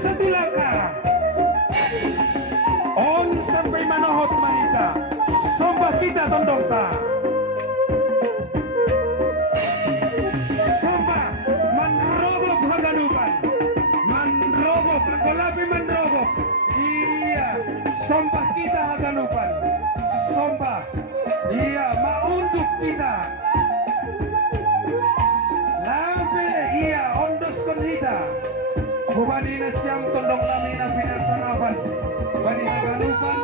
Satu langkah on sampai manohot mahita sombah kita tondong ta sombah manrobok haganupan manrobok pagolapi manrobok iya sombah kita haganupan sombah iya maunduk kita labe iya ondos konhita Bani na siyang tondong kami na pinasangapan Bani haganupan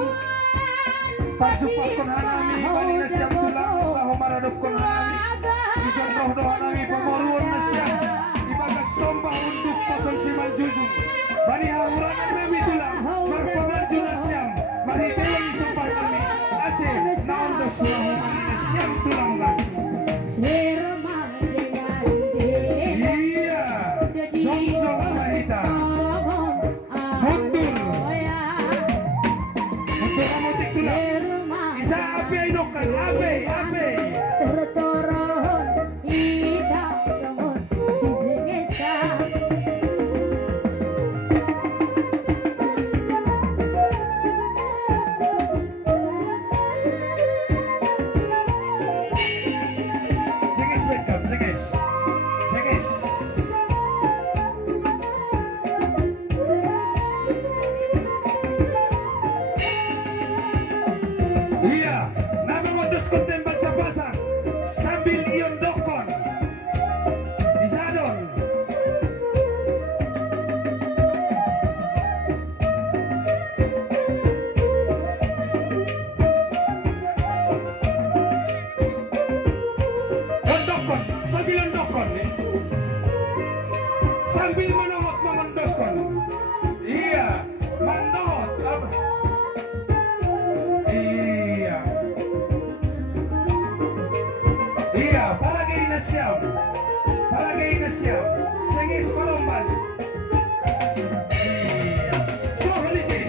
Pagsupak kon hanami Bani na siyang tulang Taho maradop kon hanami Isang rohdo hanami Pamoruon na siyang Ibagas sombah untuk patong si Manjujung Bani hahuran na nami tulang Marpanganju na siyang Marhitilang isumpah kami Asih naondos mahuman na siyang tulang lagi Iya, nama modus konten basah-basah sambil ion dokon di sadon. Ondokon, sambil ondokon nih. Sambil menohot mengondoskan. Iya, menohot apa? Palagi na siya, sengis paromban. So, halisi.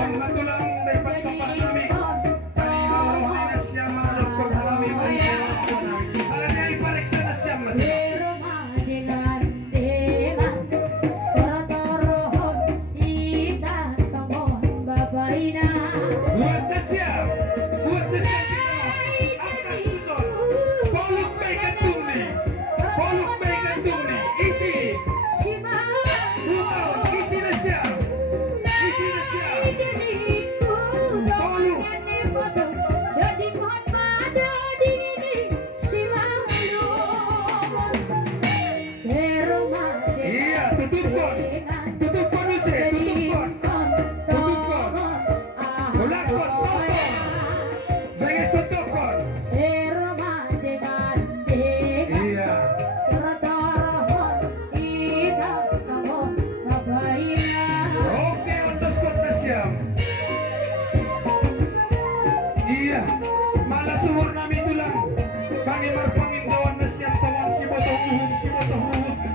Ang matulang na ipagsapat namin. Panihawang na siya manok kung halami manihawang. Para na ipaliksa na siya matulang. Buat na siya. Buat na siya. Iya, malah sumur nami tulang. Kami marpangin dawan na siyang tawang si botoh uhum,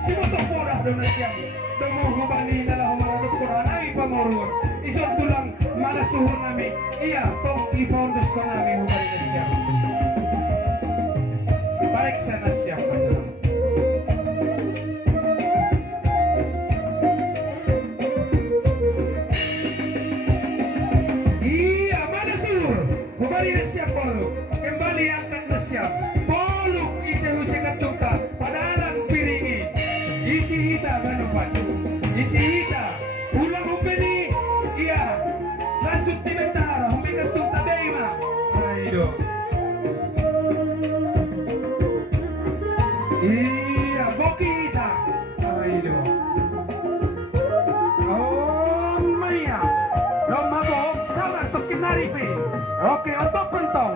si botoh porah daw na siyang. Domo hubani nalah humanut Qur'anami pamorun. Ison tulang malas suhur nami. Iya, tong ipondos ko nami hubani na siya. Balik sa na siya. Iya, malas suhur. Hubani na siya polo. Kembali akan na siya. Polo isi-husi katungka. Padalang piringi. Isi hita ganupan. Isi hita. Ulang humpeni. Iya. Lanjut di bentara. Humpi katung tabema. Ayo. Iya. Boki hita. Ayo. Oh, maya. Lomago. Sabar. Tukin naripi. Oke, untuk pentong.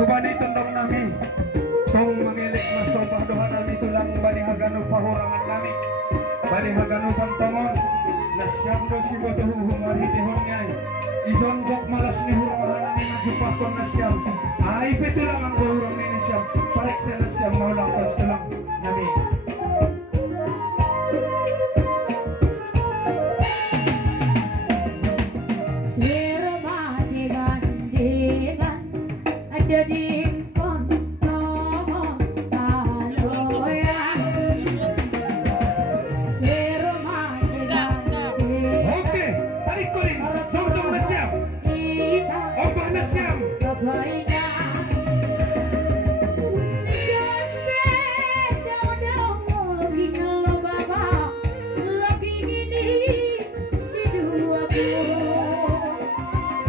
Hubani tundong nami, tong mangilik masobah doha nami tulang bani haganu pahurangan nami, bani haganu pantongon, nasyam do si boto huhum marhitihon ngay, ison gok malas ni hurungan nami majupah kon nasyam, ay petulang ang hurung ni nasyam, parek sa nasyam maulang kon tulang nami. Jadi Oke, tarik kuring, song-song nasyam, opah nasyam.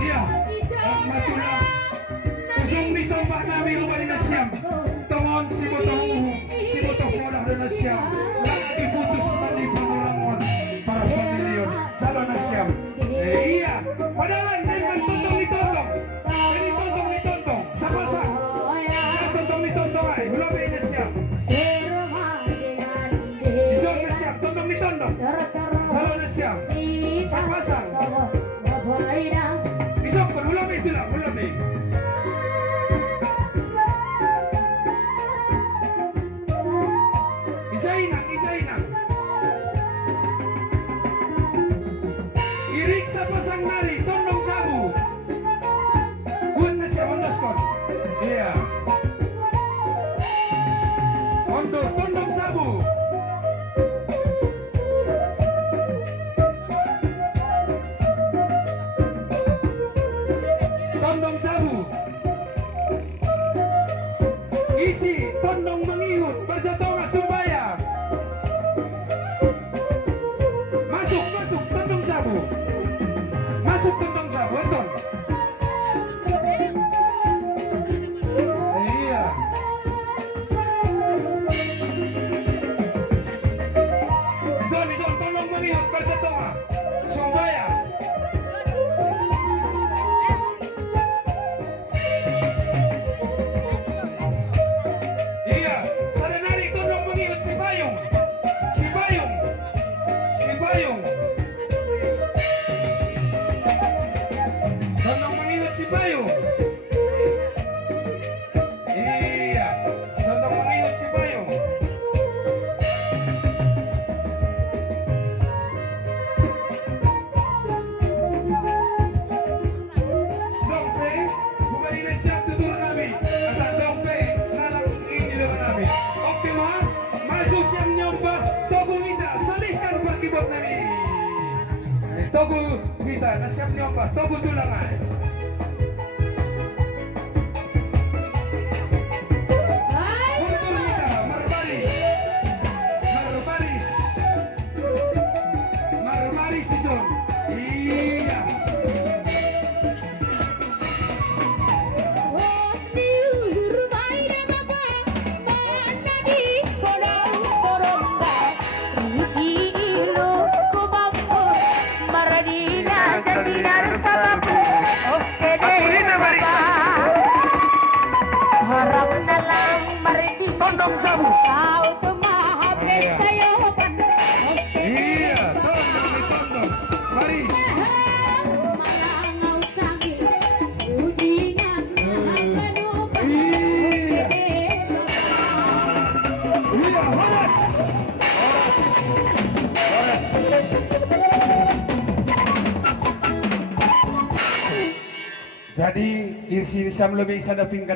Iya, matulang. Usung ni sombah nami hubani nasyam, tongon si botoh modah dan nasyam, lagi putus tadi pengulangan para pemilion, calon nasyam. Iya, padahal neman tontong ditondong, ini tontong ditondong, sama-sama. Yang tontong ditondong ay, belum ini nasyam. Isong nasyam, tontong ditondong, calon nasyam, sama-sama. Isong pun belum itulah, belum ini. Isainang. Irik sa pasang nari, tondong sabu. Buat na siya, ondoskon. Iya. Ondo, tondong sabu. Tondong sabu. Isi, tondong mengihut, bersatonga sumbaya. Masuk, tondong sabu. Masuk tondong sabu, betul. Iya. Zon, tondong mengihut, bersatonga sumbaya. Iya, sadanari tondong mengihut si Bayung. Tondong mengihut si Bayung. Iya, tondong mengihut si Bayung. Dongpe, bukan ini siap tutur nami. Kata dongpe, nalang ini dengan nami. Oke ma, masuk siap nyoba. Tobu kita, salihkan pagi buat nami. Tobu kita, nasiap nyoba. Tobu tulangan. Mundur kita, marbaris ison. Iya. Maradina, Jatinar, Salapu. Iya, Horas. Horas. Jadi isi lebih sadaping